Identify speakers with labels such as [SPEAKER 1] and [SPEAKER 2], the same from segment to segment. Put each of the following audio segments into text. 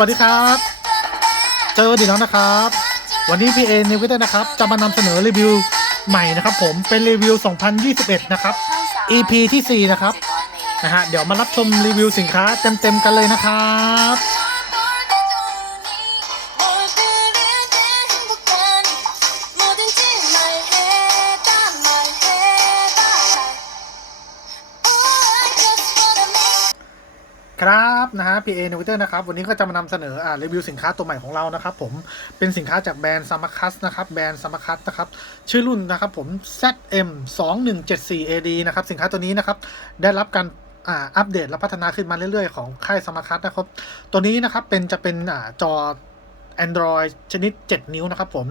[SPEAKER 1] วัสดีครับ เจอดีแล้วนะครับ วันนี้พี่เอนิวิเต้นะครับ จะมานำเสนอรีวิวใหม่นะครับผมเป็นรีวิว 2021 นะครับ EP ที่ 4 นะครับนะฮะเดี๋ยวมารับชมรีวิวสินค้าเต็มๆกันเลยนะครับ PA n e w i t e r นะครับ วันนี้ก็จะมานำเสนออ่ารีวิวสินค้าตัวใหม่ของเรานะครับผม เป็นสินค้าจากแบรนด์ s a m a c u s นะครับ แบรนด์ s a m a c u s นะครับ ชื่อรุ่นนะครับผม ZM 2 1 7 4 AD นะครับ สินค้าตัวนี้นะครับ ได้รับการอ่าอัปเดตและพัฒนาขึ้นมาเรื่อยๆ ของค่าย s a m a c u s นะครับ ตัวนี้นะครับเป็นจะเป็นอ่าจอ Android ชนิด 7 นิ้วนะครับผม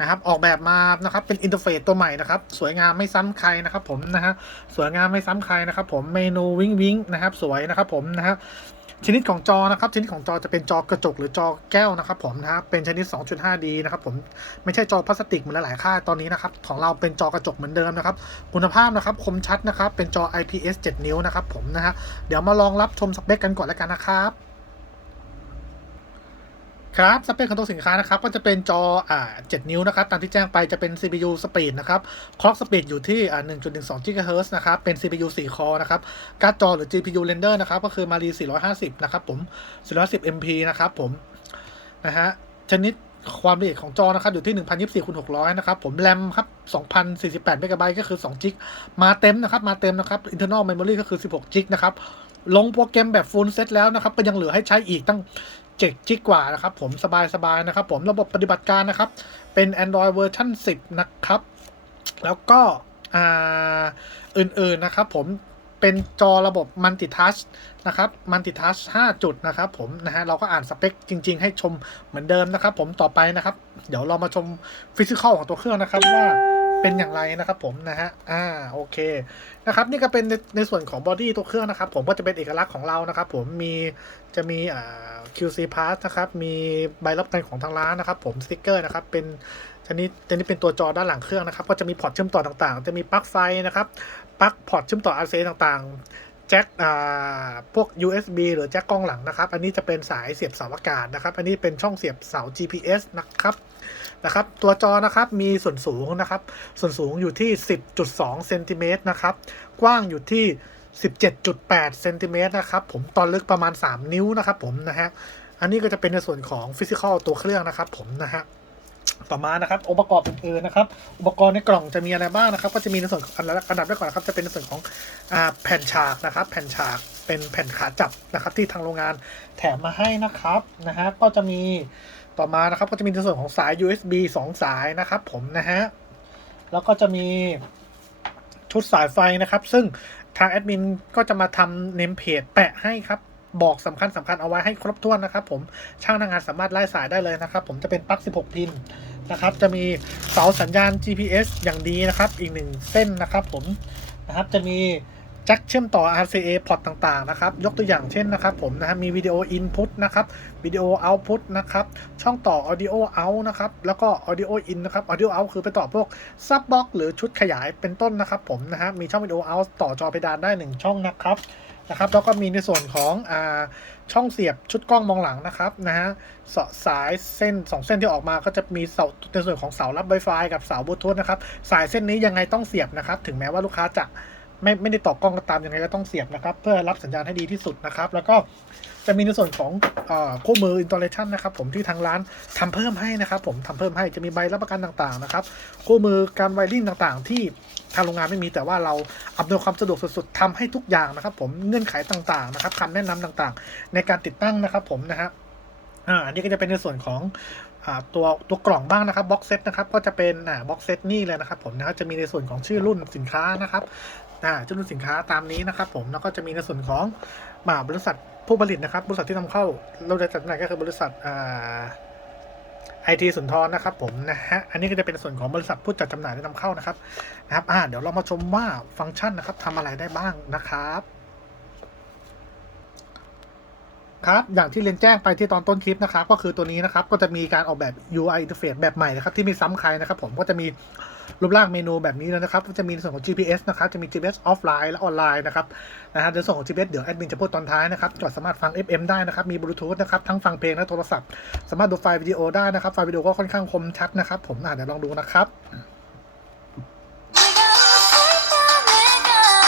[SPEAKER 1] นะครับออกแบบมานะครับเป็นอินเทอร์เฟซตัวใหม่นะครับ สวยงามไม่ซ้ำใครนะครับผมนะฮะสวยงามไม่ซ้ำใครนะครับผมเมนูวิ้งวิ้งนะครับ สวยนะครับผมนะฮะ ชนิดของจอนะครับชนิดของจอจะเป็นจอกระจกหรือจอแก้วนะครับผมนะฮะเป็นชนิด 2.5D นะครับผมไม่ใช่จอพลาสติกเหมือนหลายๆค่ายตอนนี้นะครับของเราเป็นจอกระจกเหมือนเดิมนะครับคุณภาพนะครับคมชัดนะครับเป็นจอ IPS 7 นิ้วนะครับผมนะฮะเดี๋ยวมาลองรับชมสเปคกันก่อนแล้วกันนะครับ ครับสเปคของตัวสินค้านะครับก็จะเป็นจออ่า7นิ้วนะครับตามที่แจ้งไปจะเป็น CPU Speed นะครับ Clock Speed อยู่ที่อ่า1.12 GHz นะครับเป็น CPU 4 คอนะครับการ์ดจอหรือ GPU Render นะครับก็คือ Mali 450 นะครับผม410 MP นะครับผมนะฮะชนิดความละเอียดของจอนะครับอยู่ที่1024คูณ600นะครับผมแรมครับ2048เมกะไบต์ก็คือ2จิกมาเต็มนะครับมาเต็มนะครับ internal memory ก็คือ16จิกนะครับลงโปรแกรมแบบ full set แล้วนะครับก็ยังเหลือให้ใช้อีกตั้ง 7จิกกว่านะครับผมสบายๆนะครับผมระบบปฏิบัติการนะครับ เป็น Android เวอร์ชัน10 นะครับ แล้วก็อ่าอื่นๆนะครับผมเป็นจอระบบ Multi Touch นะครับ Multi Touch 5จุดนะครับผมนะฮะเราก็อ่านสเปคจริง ๆ ให้ชมเหมือนเดิมนะครับ ผมต่อไปนะครับ เดี๋ยวเรามาชมฟิสิกอลของตัวเครื่องนะครับว่า เป็นอย่างไรนะครับผมนะฮะอ่าโอเคนะครับนี่ก็เป็นในในส่วนของบอดี้ตัวเครื่องนะครับผมก็จะเป็นเอกลักษณ์ของเรานะครับผมมีจะมีอ่า QC Pass นะครับมีใบรับประกันของทางร้านนะครับผมสติกเกอร์นะครับเป็นชนิดชนิดเป็นตัวจอด้านหลังเครื่องนะครับก็จะมีพอร์ตเชื่อมต่อต่างๆ จะมีปลั๊กไฟนะครับปลั๊กพอร์ตเชื่อมต่อ RCA ต่างๆแจ็คอ่าพวก USB หรือแจ็คกล้องหลังนะครับ อันนี้จะเป็นสายเสียบเสาอากาศนะครับ อันนี้เป็นช่องเสียบเสา GPS นะครับ นะครับ ตัวจอนะครับมีส่วนสูงนะครับ ส่วนสูงอยู่ที่ 10.2เซนติเมตรนะครับ กว้างอยู่ที่ 17.8เซนติเมตรนะครับ ผมตอนลึกประมาณ 3 นิ้วนะครับ ผมนะฮะ อันนี้ก็จะเป็นในส่วนของฟิสิกอลตัวเครื่องนะครับ ผมนะฮะต่อมานะครับองค์ประกอบอื่นๆนะครับ อุปกรณ์ในกล่องจะมีอะไรบ้างนะครับ ก็จะมีในส่วนอันอันดับแรกก่อนนะครับจะเป็นในส่วนของอแผ่นฉากนะครับ แผ่นฉากเป็นแผ่นขาจับนะครับ ที่ทางโรงงานแถมมาให้นะครับนะฮะก็จะมี ต่อมานะครับก็จะมีในส่วนของสาย USB 2 สายนะครับผมนะฮะ แล้วก็จะมีชุดสายไฟนะครับ ซึ่งทางแอดมินก็จะมาทำเนมเพจแปะให้ครับ บอกสำคัญสำคัญเอาไว้ให้ครบถ้วนนะครับผมช่างหน้างานสามารถไล่สายได้เลยนะครับ ผมจะเป็นปลั๊ก 16 พินนะครับ จะมีเสาสัญญาณ GPS อย่างดีนะครับ อีกหนึ่งเส้นนะครับผมนะครับจะมี จ็คเชื่อมต่อ RCA พอร์ตต่างๆนะครับ ยกตัวอย่างเช่นนะครับผมนะฮะมีวิดีโอ Input นะครับวิดีโอ Output นะครับ ช่องต่อ Audio Out นะครับ แล้วก็ Audio In นะครับ Audio Out คือไปต่อพวก Sub Box หรือชุดขยายเป็นต้นนะครับผมนะฮะ มีช่องวิดีโอ Out ต่อจอเพดานได้ 1 ช่องนะครับนะครับ แล้วก็มีในส่วนของอ่าช่องเสียบชุดกล้องมองหลังนะครับนะฮะเสาสายเส้น 2 เส้นที่ออกมาก็จะมีเสาในส่วนของเสารับ Wi-Fi กับเสาบลูทูธนะครับ สายเส้นนี้ยังไงต้องเสียบนะครับ ถึงแม้ว่าลูกค้าจะ ไม่ไม่ได้ต่อกล้องก็ตามยังไงก็ต้องเสียบนะครับ เพื่อรับสัญญาณให้ดีที่สุดนะครับ แล้วก็จะมีในส่วนของคู่มือ installation นะครับ ผมที่ทางร้านทำเพิ่มให้นะครับ ผมทำเพิ่มให้จะมีใบรับประกันต่างๆนะครับคู่มือการไวริ่งต่างๆ ที่ทางโรงงานไม่มีแต่ว่าเราอำนวยความสะดวกสุดๆทำให้ทุกอย่างนะครับ ผมเงื่อนไขต่างๆนะครับคำแนะนำต่างๆ ในการติดตั้งนะครับ ผมนะฮะอ่าอันนี้ก็จะเป็นในส่วนของอ่าตัวตัวกล่องบ้างนะครับบ็อกเซตนะครับก็จะเป็นอ่าบ็อกเซตนี่เลยนะครับผมนะจะมีในส่วนของชื่อรุ่นสินค้านะครับ จำนวนสินค้าตามนี้นะครับผมแล้วก็จะมีในส่วนของมาบริษัทผู้ผลิตนะครับ บริษัทที่นำเข้าเราจะจัดจำหน่ายก็คือบริษัทไอทีสุนทรนะครับผมนะฮะอันนี้ก็จะเป็นส่วนของบริษัทผู้จัดจำหน่ายและนำเข้านะครับนะครับอ่าเดี๋ยวเรามาชมว่าฟังก์ชันนะครับทำอะไรได้บ้างนะครับ ครับ อย่างที่เรียนแจ้งไปที่ตอนต้นคลิปนะครับ ก็คือตัวนี้นะครับ ก็จะมีการออกแบบ UI interface แบบใหม่นะครับ ที่ไม่ซ้ำใครนะครับ ผมก็จะมีรูปร่างเมนูแบบนี้แล้วนะครับ ก็จะมีในส่วนของ GPS นะครับ จะมี GPS offline และออนไลน์นะครับนะฮะในส่วนของ GPS เดี๋ยวแอดมินจะพูดตอนท้ายนะครับก็สามารถฟัง FM ได้นะครับ มีบลูทูธนะครับ ทั้งฟังเพลงและโทรศัพท์ สามารถดูไฟล์วิดีโอได้นะครับ ไฟล์วิดีโอก็ค่อนข้างคมชัดนะครับ ผมเดี๋ยวลองดูนะครับ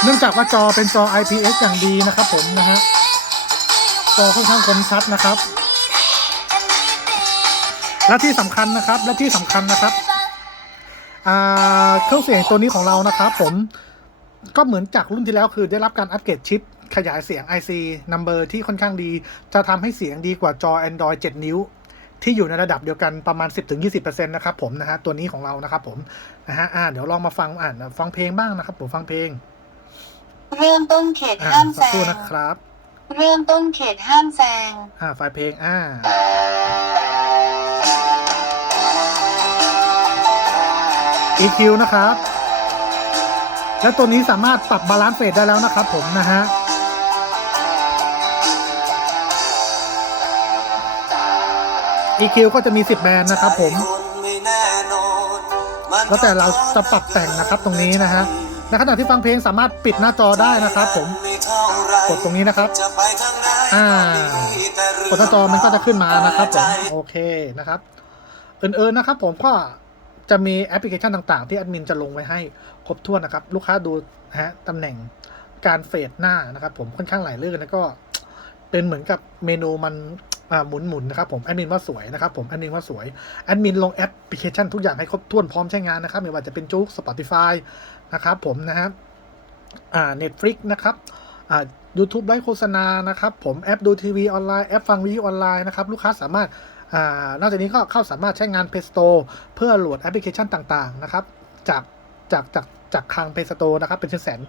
[SPEAKER 1] เนื่องจากว่าจอเป็นจอ IPS อย่างดีนะครับผมนะฮะ จอค่อนข้างคมชัดนะครับ และที่สำคัญนะครับ และที่สำคัญนะครับอ่าเครื่องเสียงตัวนี้ของเรานะครับ ผมก็เหมือนจากรุ่นที่แล้วคือได้รับการอัปเกรดชิปขยายเสียง IC number ที่ค่อนข้างดี จะทำให้เสียงดีกว่าจอ Android 7 นิ้ว ที่อยู่ในระดับเดียวกันประมาณ 10-20%นะครับผมนะฮะตัวนี้ของเรานะครับผมนะฮะอ่าเดี๋ยวลองมาฟังอ่านฟังเพลงบ้างนะครับผมฟังเพลง
[SPEAKER 2] เริ่มต้นเขต
[SPEAKER 1] อ่า
[SPEAKER 2] ห้าม
[SPEAKER 1] สั
[SPEAKER 2] แซ
[SPEAKER 1] กครู่
[SPEAKER 2] ง
[SPEAKER 1] นะครับ
[SPEAKER 2] เริ่มต้นเขตห้ามแซง
[SPEAKER 1] อ่าไฟล์เพลงอ่า EQ นะครับ แล้วตัวนี้สามารถปรับบาลานซ์เฟสได้แล้วนะครับผมนะฮะ EQ ก็จะมี 10 แบรนด์นะครับผม แล้วแต่เราจะปรับแต่งนะครับตรงนี้นะฮะในขณะที่ฟังเพลงสามารถปิดหน้าจอได้นะครับผม กดตรงนี้นะครับ อ่ากดหน้าจอมันก็จะขึ้นมานะครับผมโอเคนะครับอื่นๆนะครับผมก็จะมีแอปพลิเคชันต่างๆ ที่แอดมินจะลงไว้ให้ครบถ้วนนะครับ ลูกค้าดูนะฮะตำแหน่งการเฟดหน้านะครับ ผมค่อนข้างหลายเรื่องแล้วก็เป็นเหมือนกับเมนูมันอ่าหมุนๆนะครับผมแอดมินว่าสวยนะครับผมแอดมินว่าสวยแอดมินลงแอปพลิเคชันทุกอย่างให้ครบถ้วนพร้อมใช้งานนะครับไม่ว่าจะเป็นจุก Spotify นะครับผมนะฮะอ่า Netflix นะครับ ยูทูบไลฟ์โฆษณานะครับ ผมแอปดูทีวีออนไลน์แอปฟังวิทยุออนไลน์นะครับลูกค้าสามารถอานอกจากนี้ก็เข้าสามารถใช้งาน Play Store เพื่อโหลดแอปพลิเคชันต่างๆนะครับจากจากจากจากคาง Play Store นะครับเป็นแสน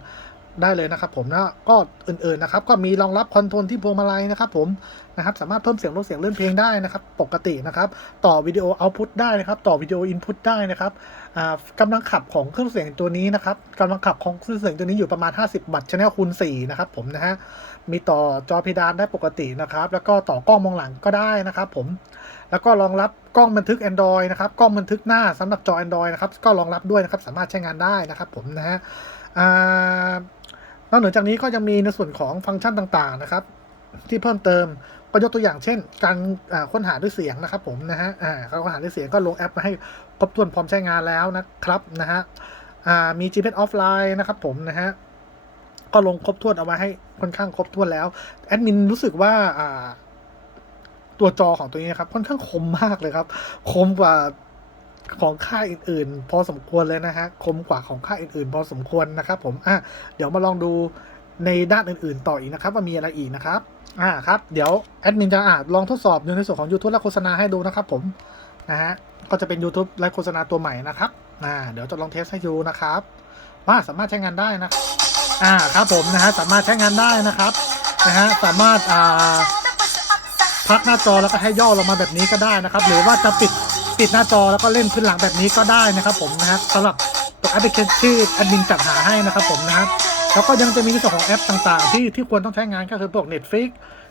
[SPEAKER 1] ได้เลยนะครับผมนะก็อื่นๆนะครับก็มีรองรับคอนโทรลที่พวงมาลัยนะครับผมนะครับสามารถเพิ่มเสียงลดเสียงเลื่อนเพลงได้นะครับ ปกตินะครับต่อวิดีโอเอาพุตได้นะครับต่อวิดีโออินพุตได้นะครับอ่ากำลังขับของเครื่องเสียงตัวนี้นะครับกำลังขับของเครื่องเสียงตัวนี้อยู่ประมาณ 50บัตชแนลคูณ4นะครับผมนะฮะมีต่อจอเพดานได้ปกตินะครับแล้วก็ต่อกล้องมองหลังก็ได้นะครับผมแล้วก็รองรับกล้องบันทึก Android นะครับกล้องบันทึกหน้าสำหรับจอ Android นะครับก็รองรับด้วยนะครับสามารถใช้งานได้นะครับผมนะฮะอ่า นอกเหนือจากนี้ก็ยังมีในส่วนของฟังก์ชันต่างๆนะครับ ที่เพิ่มเติมก็ยกตัวอย่างเช่น การค้นหาด้วยเสียงนะครับผมนะฮะการค้นหาด้วยเสียงก็ลงแอปมาให้ครบถ้วนพร้อมใช้งานแล้วนะครับนะฮะมี GPS offline นะครับผมนะฮะก็ลงครบถ้วนเอาไว้ให้ค่อนข้างครบถ้วนแล้วแอดมินรู้สึกว่าอ่าตัวจอของตัวนี้นะครับค่อนข้างคมมากเลยครับ คมกว่า ของค่ายอื่น ๆ พอสมควรเลยนะฮะคมกว่าของค่ายอื่น ๆ พอสมควรนะครับผมอะเดี๋ยวมาลองดูในด้านอื่น ๆ ต่ออีกนะครับ ว่ามีอะไรอีกนะครับอ่าครับเดี๋ยวแอดมินจะอ่าลองทดสอบในส่วนของ YouTube และโฆษณาให้ดูนะครับผมนะฮะก็จะเป็น YouTube และโฆษณาตัวใหม่นะครับอ่าเดี๋ยวจะลองเทสให้ดูนะครับ ว่าสามารถใช้งานได้นะอ่าครับผมนะฮะสามารถใช้งานได้นะครับนะฮะสามารถอ่าพักหน้าจอแล้วก็ให้ย่อลงมาแบบนี้ก็ได้นะครับ หรือว่าจะปิด ปิดหน้าจอแล้วก็เล่นขึ้นหลังแบบนี้ก็ได้นะครับผมนะฮะสำหรับตัวแอปพลิเคชันที่แอดมินจัดหาให้นะครับผมนะฮะแล้วก็ยังจะมีในส่วนของแอปต่างๆ ที่ที่ควรต้องใช้งานก็คือพวก Netflix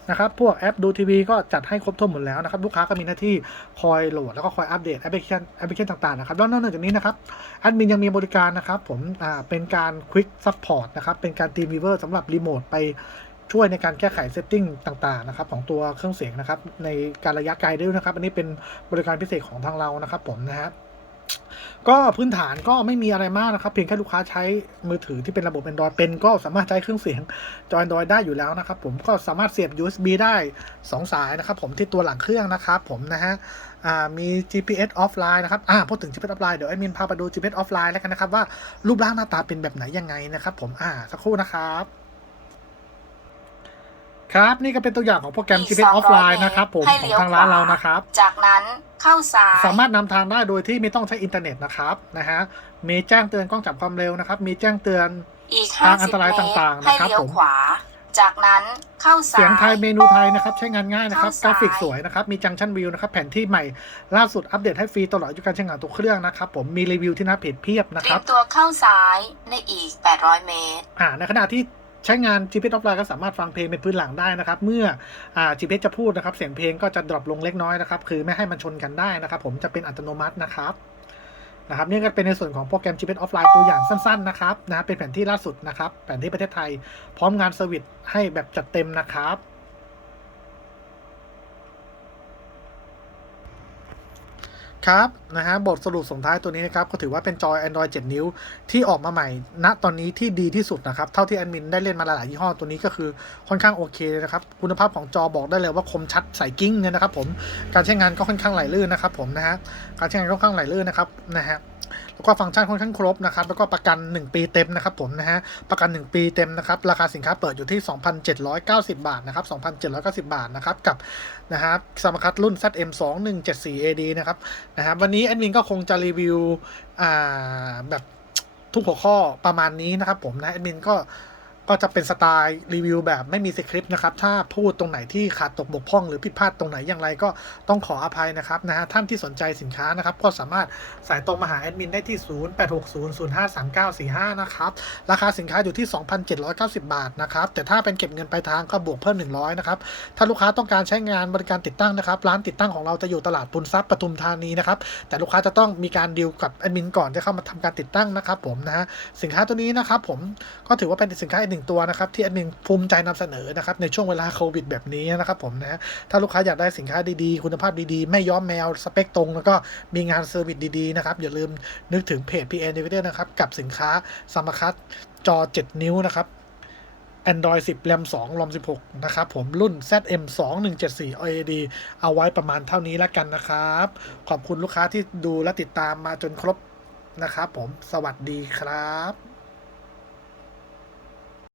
[SPEAKER 1] นะครับพวกแอปดูทีวีก็จัดให้ครบถ้วนหมดแล้วนะครับลูกค้าก็มีหน้าที่คอยโหลดแล้วก็คอยอัปเดตแอปพลิเคชันแอปพลิเคชันต่างๆนะครับแล้วนอกจากนี้นะครับแอดมินยังมีบริการนะครับผมอ่าเป็นการ Quick Support นะครับเป็นการ Team Viewer สำหรับรีโมทไป ช่วยในการแก้ไขเซตติ้งต่างๆนะครับของตัวเครื่องเสียงนะครับ ในการระยะไกลด้วยนะครับ อันนี้เป็นบริการพิเศษของทางเรานะครับ ผมนะฮะก็พื้นฐานก็ไม่มีอะไรมากนะครับ เพียงแค่ลูกค้าใช้มือถือที่เป็นระบบ Android เป็นก็สามารถใช้เครื่องเสียงจอ Android ได้อยู่แล้วนะครับ ผมก็สามารถเสียบ USB ได้ 2 สายนะครับผมที่ตัวหลังเครื่องนะครับผมนะฮะมี GPS offline นะครับอ่าพูดถึง GPS offline เดี๋ยวแอดมินพาไปดู GPS offline แล้วกันนะครับว่ารูปร่างหน้าตาเป็นแบบไหนยังไงนะครับ ผมอ่าสักครู่นะครับ ครับ นี่ก็เป็นตัวอย่างของโปรแกรม
[SPEAKER 2] อีก
[SPEAKER 1] GPS
[SPEAKER 2] 200
[SPEAKER 1] offline นะครับผม
[SPEAKER 2] ให้
[SPEAKER 1] ขอ
[SPEAKER 2] เลี้
[SPEAKER 1] ง
[SPEAKER 2] ยว
[SPEAKER 1] ทางร้าน
[SPEAKER 2] ขวา
[SPEAKER 1] เรานะครับ
[SPEAKER 2] จากนั้นเข้าซ้าย
[SPEAKER 1] สามารถนำทางได้โดยที่ไม่ต้องใช้อินเทอร์เน็ตนะครับนะฮะมีแจ้งเตือนกล้องจับความเร็วนะครับ มีแจ้งเตือน
[SPEAKER 2] อีก
[SPEAKER 1] ทางอันต
[SPEAKER 2] 50
[SPEAKER 1] ราย
[SPEAKER 2] เมตร
[SPEAKER 1] ต่างๆ
[SPEAKER 2] ให้
[SPEAKER 1] นะครับ
[SPEAKER 2] เลี้ยว
[SPEAKER 1] ผม
[SPEAKER 2] ขวาจากนั้นเข้าซ้าย
[SPEAKER 1] เสียงไทยเมนูไทยนะครับ ใช้งานง่ายนะครับ
[SPEAKER 2] เข้ากซ้าย
[SPEAKER 1] ราฟิกสวยนะครับ มีจังชันวิวนะครับ แผนที่ใหม่ล่าสุดอัปเดตให้ฟรีตลอดอายุการใช้งานตัวเครื่องนะครับ ผมมีรีวิวที่หน้าเพจเพียบนะ
[SPEAKER 2] เต
[SPEAKER 1] ค
[SPEAKER 2] รี
[SPEAKER 1] รั
[SPEAKER 2] ย
[SPEAKER 1] บ
[SPEAKER 2] มตัวเข้าซ้ายในอีก 800 เมตร
[SPEAKER 1] อ่าในขณะที่ ใช้งาน GPS offline ก็สามารถฟังเพลงเป็นพื้นหลังได้นะครับ เมื่ออ GPS จะพูดนะครับ เสียงเพลงก็จะดรอปลงเล็กน้อยนะครับ คือไม่ให้มันชนกันได้นะครับ ผมจะเป็นอัตโนมัตินะครับนะครับนี่ก็เป็นในส่วนของโปรแกรม GPS offline ตัวอย่างสั้นๆนะครับนะเป็นแผนที่ล่าสุดนะครับ แผนที่ประเทศไทย พร้อมงานเซอร์วิสให้แบบจัดเต็มนะครับ ครับนะฮะบทสรุปส่งท้ายตัวนี้นะครับก็ถือว่าเป็นจอ Android 7 นิ้วที่ออกมาใหม่ ณตอนนี้ที่ดีที่สุดนะครับเท่าที่แอดมินได้เล่นมาหลายๆยี่ห้อตัวนี้ก็คือค่อนข้างโอเคเลยนะครับคุณภาพของจอบอกได้เลยว่าคมชัดใสกิ้งเนี่ยนะครับผมการใช้งานก็ค่อนข้างไหลลื่นนะครับผมนะฮะการใช้งานค่อนข้างไหลลื่นนะครับนะฮะ แล้วก็ฟังก์ชันค่อนข้างครบนะครับ แล้วก็ประกัน 1 ปีเต็มนะครับผมนะฮะ ประกัน 1 ปีเต็มนะครับ ราคาสินค้าเปิดอยู่ที่ 2,790 บาทนะครับ 2,790 บาทนะครับ กับนะฮะสมาคัตรุ่น ZM2174AD นะครับนะฮะวันนี้แอดมินก็คงจะรีวิวอ่าแบบทุกหัวข้อประมาณนี้นะครับผมนะแอดมินก็ ก็จะเป็นสไตล์รีวิวแบบไม่มีสคริปต์นะครับ ถ้าพูดตรงไหนที่ขาดตกบกพร่อง หรือผิดพลาดตรงไหนอย่างไรก็ต้องขออภัยนะครับนะฮะท่านที่สนใจสินค้านะครับ ก็สามารถสายตรงมาหาแอดมินได้ที่ 0860053945 นะครับ ราคาสินค้าอยู่ที่ 2,790 บาทนะครับ แต่ถ้าเป็นเก็บเงินปลายทางก็บวกเพิ่ม 100 นะครับ ถ้าลูกค้าต้องการใช้งานบริการติดตั้งนะครับ ร้านติดตั้งของเราจะอยู่ตลาดปุนทรัพย์ปทุมธานีนะครับ แต่ลูกค้าจะต้องมีการดีลกับแอดมินก่อนจะเข้ามาทำการติดตั้งนะครับผมนะฮะสินค้าตัวนี้นะครับผมก็ถือว่าเป็นสินค้าอีกหนึ่งตัวนะครับที่แอดมินภูมิใจนำเสนอนะครับในช่วงเวลาโควิดแบบนี้นะครับผมนะถ้าลูกค้าอยากได้สินค้าดีๆ คุณภาพดีๆ ไม่ย้อมแมวสเปคตรง แล้วก็มีงานเซอร์วิสดีๆนะครับอย่าลืมนึกถึงเพจ PN d i v i d e นะครับกับสินค้าสมาคัตจอ 7 นิ้วนะครับ Android 10 RAM 2 ROM 16 นะครับผมรุ่น ZM 2 1 7 4 OLED เอาไว้ประมาณเท่านี้แล้วกันนะครับ ขอบคุณลูกค้าที่ดูและติดตามมาจนครบนะครับผมสวัสดีครับ